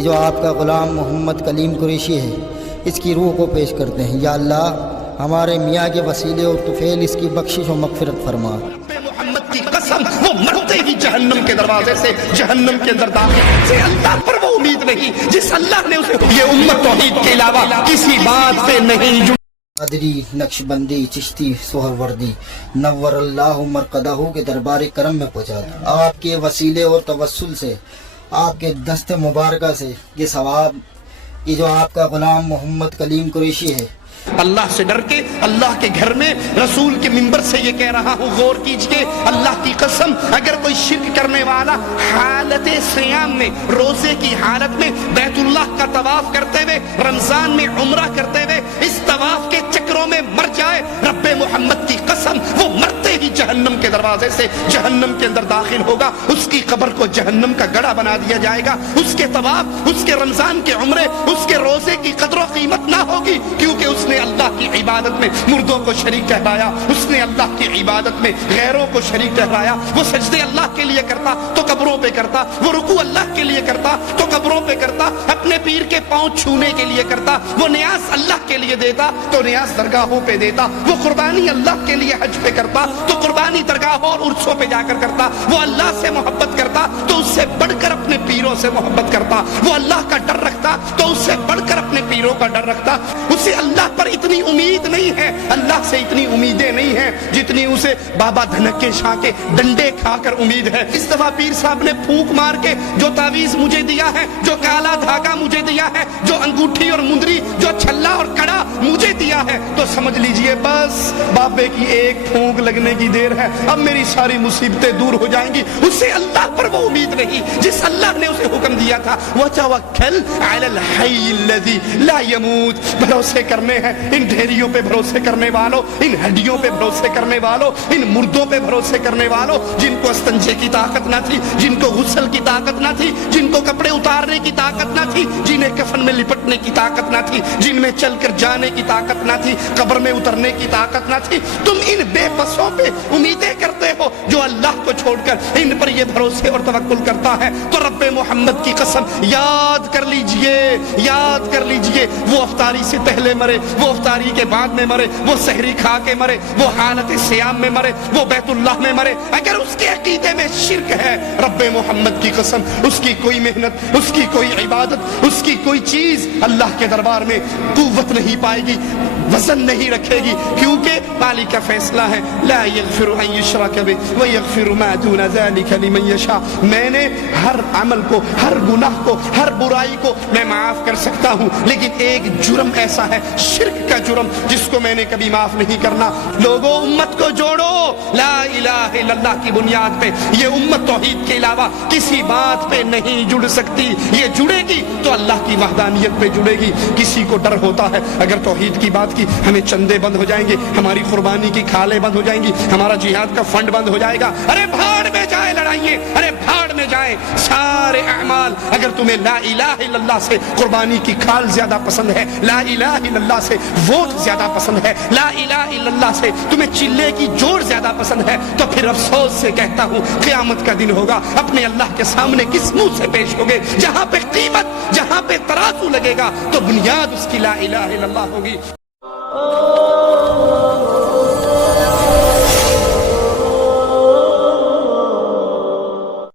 کہ جو آپ کا غلام محمد کلیم قریشی ہے اس کی روح کو پیش کرتے ہیں۔ یا اللہ ہمارے میاں کے وسیلے اور طفیل اس کی بخشش و مغفرت فرما۔ محمد کی قسم وہ مرتے ہی جہنم کے دروازے سے جہنم کے اندر داخل سے اللہ پر وہ امید نہیں جس اللہ نے اسے یہ امت توحید کے علاوہ کسی بات پہ نہیں جو قادری، نقشبندی، چشتی، سہروردی نور اللہ مرقدہ کے دربار کرم میں پہنچا دیں۔ آپ کے وسیلے اور توسل سے آپ کے دست مبارکہ سے یہ ثواب کہ جو آپ کا غلام محمد کلیم قریشی ہے اللہ سے ڈر کے اللہ کے گھر میں رسول کے منبر سے یہ کہہ رہا ہوں، غور کیجئے اللہ کی قسم اگر کوئی شرک کرنے والا حالت سیام میں روزے کی حالت میں بیت اللہ کا طواف کرتے ہوئے رمضان میں عمرہ کرتے ہوئے اس طواف کے چکروں میں مر جائے، رب محمد کی قسم وہ مرتے ہی جہنم کے دروازے سے جہنم کے اندر داخل ہوگا، اس کی قبر کو جہنم کا گڑھا بنا دیا جائے گا، اس کے طواف، اس کے رمضان کے عمرے، اس کے روزے کی قدر و قیمت نہ ہوگی، کیونکہ اس نے اللہ کی عبادت میں مردوں کو شریک ٹھہرایا، اس نے اللہ کی عبادت میں غیروں کو شریک ٹھہرایا، وہ سجدے اللہ کے لیے کرتا تو قبروں پہ کرتا، وہ رکوع اللہ کے لیے کرتا تو قبروں پہ کرتا، اپنے پیر کے پاؤں چھونے کے لیے کرتا، وہ نیاز اللہ کے لیے دیتا تو نیاز درگاہوں پہ دیتا، وہ قربانی اللہ کے لیے حج پہ کرتا تو قربانی درگاہوں اور عرصوں پہ جا کر کرتا، وہ اللہ سے محبت کرتا تو اس سے بڑھ کر اپنے پیروں سے محبت کرتا، وہ اللہ کا ڈر رکھتا تو اس سے بڑھ کر اپنے پیروں کا ڈر رکھتا، اسے اللہ پر اتنی امید نہیں ہے، اللہ سے اتنی امیدیں نہیں ہیں جتنی اسے بابا دھنکے شاہ کے ڈنڈے کھا کر امید ہے۔ اس دفعہ پیر صاحب نے پھونک مار کے جو تعویذ مجھے دیا ہے، جو کالا دھاگا مجھے دیا ہے، جو انگوٹھی اور مندری، جو چھلا اور کڑا مجھے دیا ہے، تو سمجھ لیجئے بس بابے کی ایک پھونک لگنے کی دیر ہے، اب میری ساری مصیبتیں دور ہو جائیں گی۔ اسے اللہ پر وہ امید نہیں جس اللہ نے اسے حکم دیا تھا، وَتَوَكَّلْ عَلَى الْحَيِّ الَّذِي لَا يَمُوتُ، بھروسے کرنے ہیں ان ڈھیریوں پہ بھروسے کرنے والوں، ان ہڈیوں پہ بھروسے کرنے والوں، ان مردوں پہ بھروسے کرنے والوں، جن کو استنجے کی طاقت نہ تھی، جن کو غسل کی طاقت نہ تھی، جن کو کپڑے اتارنے کی طاقت نہ تھی، جنہیں کفن میں لپٹنے کی طاقت نہ تھی، جن میں چل کر جانے کی طاقت نہ تھی، قبر میں اترنے کی طاقت نہ تھی، تم ان بے بسوں پہ امیدیں کرتے ہو جو اللہ کو چھوڑ کر ان پر یہ بھروسے اور توکل کرتا ہے، تو رب محمد کی قسم یاد کر لیجئے، یاد کر لیجئے، وہ افطاری سے پہلے مرے، وہ افطاری کے بعد میں مرے، وہ سحری کھا کے مرے، وہ حالت سیام میں مرے، وہ بیت اللہ میں مرے، اگر اس کے عقیدے میں شرک ہے، رب محمد کی قسم اس کی کوئی محنت، اس کی کوئی عبادت، اس کی کوئی چیز اللہ کے دربار میں قوت نہیں پائے گی، وزن نہیں رکھے گی، کیونکہ مالک کا فیصلہ ہے لا یغفر ان یشرک بہ ویغفر ما دون ذلک لمن یشاء، میں نے ہر عمل کو، ہر گناہ کو، ہر برائی کو میں معاف کر سکتا ہوں، لیکن ایک جرم ایسا ہے شرک کا جرم جس کو میں نے کبھی معاف نہیں کرنا۔ لوگوں امت کو جوڑو لا الہ الا اللہ کی بنیاد پہ، یہ امت توحید کے علاوہ کسی بات پہ نہیں جڑ سکتی، یہ جڑے گی تو اللہ کی وحدانیت پہ جڑے گی۔ کسی کو ڈر ہوتا ہے اگر توحید کی بات کی ہمیں چندے بند ہو جائیں گے، ہماری قربانی کی کھالیں بند ہو جائیں گی، ہمارا جہاد کا فنڈ بند ہو جائے گا، ارے بھاڑ میں جائے لڑائیے، ارے بھاڑ میں جائے سارے اعمال۔ اگر تمہیں لا الہ الا اللہ سے قربانی کی کھال زیادہ پسند ہے، لا الہ الا اللہ سے ووٹ زیادہ پسند ہے، لا الہ الا اللہ سے تمہیں چلے کی جوڑ زیادہ پسند ہے، تو پھر افسوس سے کہتا ہوں قیامت کا دن ہوگا، اپنے اللہ کے سامنے کس منہ سے پیش ہوگے؟ جہاں پہ قیمت، جہاں پہ ترازو لگے گا تو بنیاد اس کی لا الہ الا اللہ ہوگی۔